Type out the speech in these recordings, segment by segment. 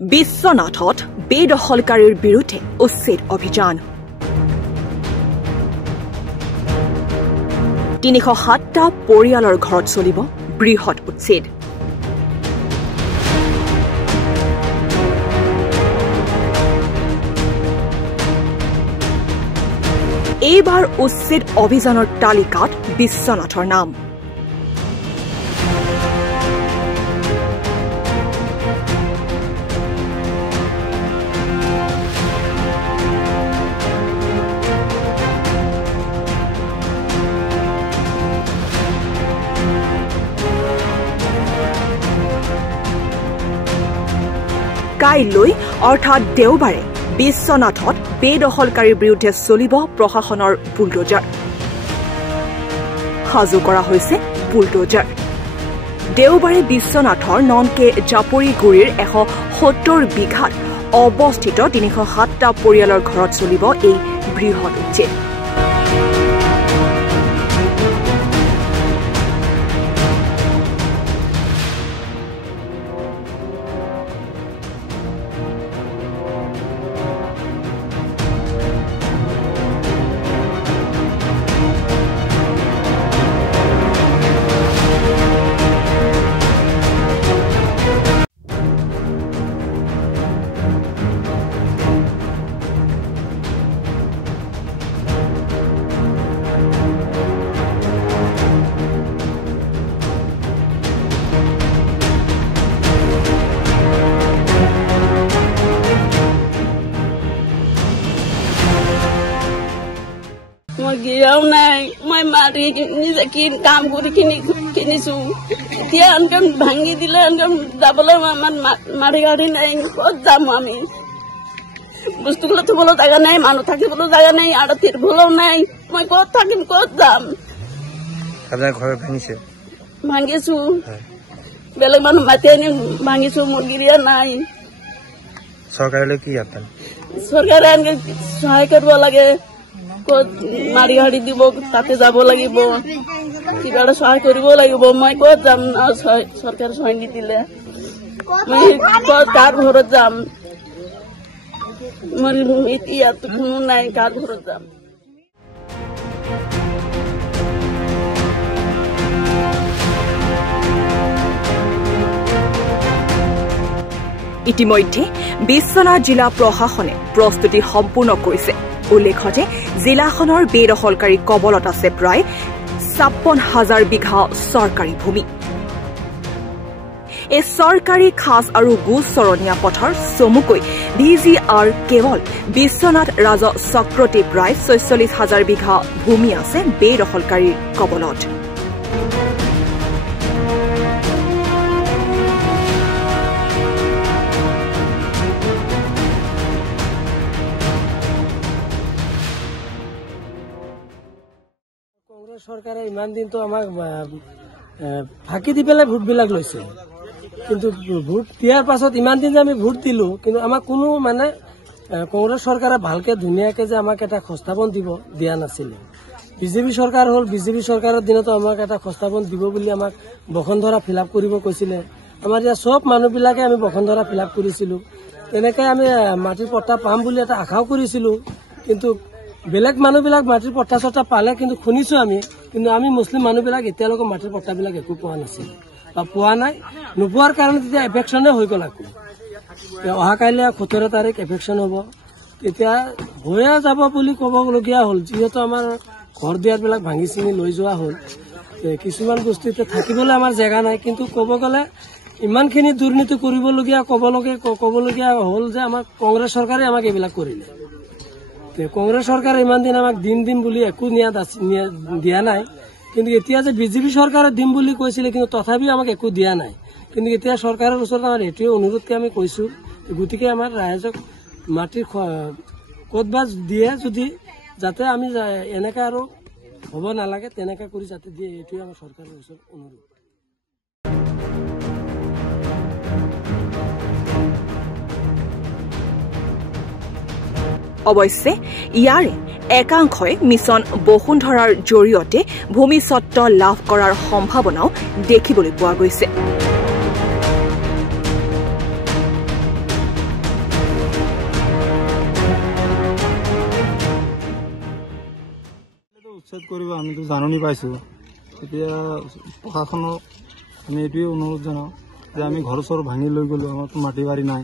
বিশ্বনাথত বেদখলকাৰীৰ বিৰুদ্ধে উচ্ছেদ অভিযান ৩০৭টা পৰিয়ালৰ ঘৰত চলিব বৃহৎ উচ্ছেদ এইবাৰ উচ্ছেদ অভিযানৰ তালিকাত বিশ্বনাথৰ নাম কাইলৈ অৰ্থাৎ দেওবাৰে বিশ্বনাথত বেদখলকাৰীৰ বিৰুদ্ধে চলিব প্ৰশাসনৰ বুলডোজাৰ সাজু কৰা হৈছে বুলডোজাৰ দেওবাৰে বিশ্বনাথৰ ননকে জাপৰিগুৰিৰ ১৭০ বিঘাত অৱস্থিত ৩০৭টা পৰিয়ালৰ ঘৰত চলিব এই বৃহৎ উচ্ছেদ গিয়াও নাই মই মাৰি নিজে কাম কৰি কিনিছো এতিয়া আনকাম ভাঙি দিলে আনকাম যাবলৈ আমাৰ মাৰি গাড়ী নাই ক'ত যাম আমি বস্তুগুলো থবলৈ জাগা নাই মানুহ থাকিবলৈ জাগা নাই আৰু তিৰভুলো নাই মই ক'ত থাকিম ক'ত যাম আপোনাৰ ঘৰ ভাঙিছে ভাঙিছো বেলেগ মানুহ মাতি আনি ভাঙিছো মোৰ গিৰিয়া নাই চৰকাৰলৈ কি আহ্বান চৰকাৰে আনকে সহায় কৰিব লাগে ক'ত মাৰি গাড়ী দিব তাতে যাব লাগিব কিবা এটা সহায় কৰিব লাগিব মই ক'ত যাম চৰকাৰে সহায় নিদিলে মই ক'ত কাৰ ঘৰত যাম মোৰ ইয়াত কোনো নাই কাৰ ঘৰত যাম ইতিমধ্যে বিশ্বনাথ জিলা প্ৰশাসনে প্ৰস্তুতি সম্পূৰ্ণ কৰিছে উল্লেখ্য যে জিলাখনৰ বেদখলকাৰী কবলত আছে প্ৰায় ৫৬,০০০ বিঘা চৰকাৰী ভূমি এই চৰকাৰী খাছ আৰু গোচৰণীয়া পথৰ চমুকৈ VGR কেৱল বিশ্বনাথ ৰাজ চক্ৰতে প্ৰায় ৪৬,০০০ বিঘা ভূমি আছে বেদখলকাৰীৰ কবলত চৰকাৰে ইমান দিনতো আমাক ফাঁকি দি পেলাই ভোটবিলাক লৈছে কিন্তু ভোট দিয়াৰ পাছত ইমান দিন যে আমি ভোট দিলো কিন্তু আমাক কোনো মানে কংগ্ৰেছ চৰকাৰে ভালকে ধুনীয়াকে যে আমাক এটা সংস্থাপন দিয়া নাছিলে বিজেপি চৰকাৰ হ'ল বিজেপি চৰকাৰৰ দিনতো আমাক এটা সংস্থাপন দিব বুলি আমাক বসুন্ধৰা ফিল আপ কৰিব কৈছিলে আমাৰ ইয়াত চব মানুহবিলাকে আমি বসুন্ধৰা ফিল আপ কৰিছিলো তেনেকৈ আমি মাটিৰ পট্টা পাম বুলি এটা আশাও কৰিছিলো কিন্তু বেলেগ মানুহবিলাক মাটিৰ পট্টা চট্টা পালে কিন্তু শুনিছো কিন্তু আমি মুছলিম মানুহবিলাক এতিয়ালৈকে মাটিৰ পট্টাবিলাক একো পোৱা নাছিল বা পোৱা নাই নোপোৱাৰ কাৰণে তেতিয়া এফেকশ্যনে হৈ গ'ল আকৌ অহা কাইলৈ ১৭ তাৰিখ এফেকশ্যন হ'ব তেতিয়া হৈয়ে যাব বুলি ক'বলগীয়া হ'ল যিহেতু আমাৰ ঘৰ দুৱাৰবিলাক ভাঙি চিঙি লৈ যোৱা হ'ল কিছুমান বস্তু এতিয়া থাকিবলৈ আমাৰ জেগা নাই কিন্তু ক'ব গ'লে ইমানখিনি দুৰ্নীতি কৰিবলগীয়া ক'বলগীয়া হ'ল যে আমাক কংগ্ৰেছ চৰকাৰে আমাক এইবিলাক কৰিলে কংগ্ৰেছ চৰকাৰে ইমান দিন আমাক দিম বুলি একো দিয়া নাই কিন্তু এতিয়া যে বিজেপি চৰকাৰে দিম বুলি কৈছিলে কিন্তু তথাপিও আমাক একো দিয়া নাই কিন্তু এতিয়া চৰকাৰৰ ওচৰত আমাৰ এইটোৱে অনুৰোধকে আমি কৈছো গতিকে আমাৰ ৰাইজক মাটিৰ ক'তবা দিয়ে যদি যাতে আমি এনেকৈ আৰু হ'ব নালাগে তেনেকৈ কৰি যাতে দিয়ে এইটোৱে আমাৰ চৰকাৰৰ ওচৰত অনুৰোধ অৱশ্যে ইয়াৰে একাংশই মিছন বসুন্ধৰাৰ জৰিয়তে ভূমিস্বত্ব লাভ কৰাৰ সম্ভাৱনাও দেখিবলৈ পোৱা গৈছে কৰিব আমিতো জাননী পাইছোঁ এতিয়া প্ৰশাসনক আমি এইটোৱে অনুৰোধ জনাওঁ যে আমি ঘৰ চৰ ভাঙি লৈ গ'লোঁ আমাৰতো মাটি বাৰী নাই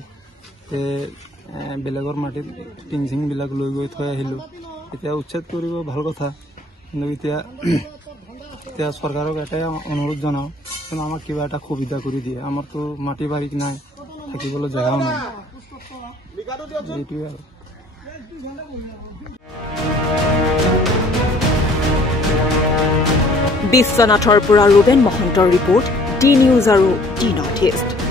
বেলেগৰ মাটিত টিং চিংবিলাক লৈ গৈ থৈ আহিলোঁ এতিয়া উচ্ছেদ কৰিব ভাল কথা কিন্তু এতিয়া চৰকাৰক এটাই অনুৰোধ জনাওঁ যেন আমাক কিবা এটা সুবিধা কৰি দিয়ে আমাৰতো মাটি বাৰী নাই থাকিবলৈ জেগাও নাই এইটোৱে আৰু বিশ্বনাথৰ পৰা ৰুবেন মহন্তৰ ৰিপৰ্ট ডি নিউজ আৰু ডি নৰ্থ ইষ্ট।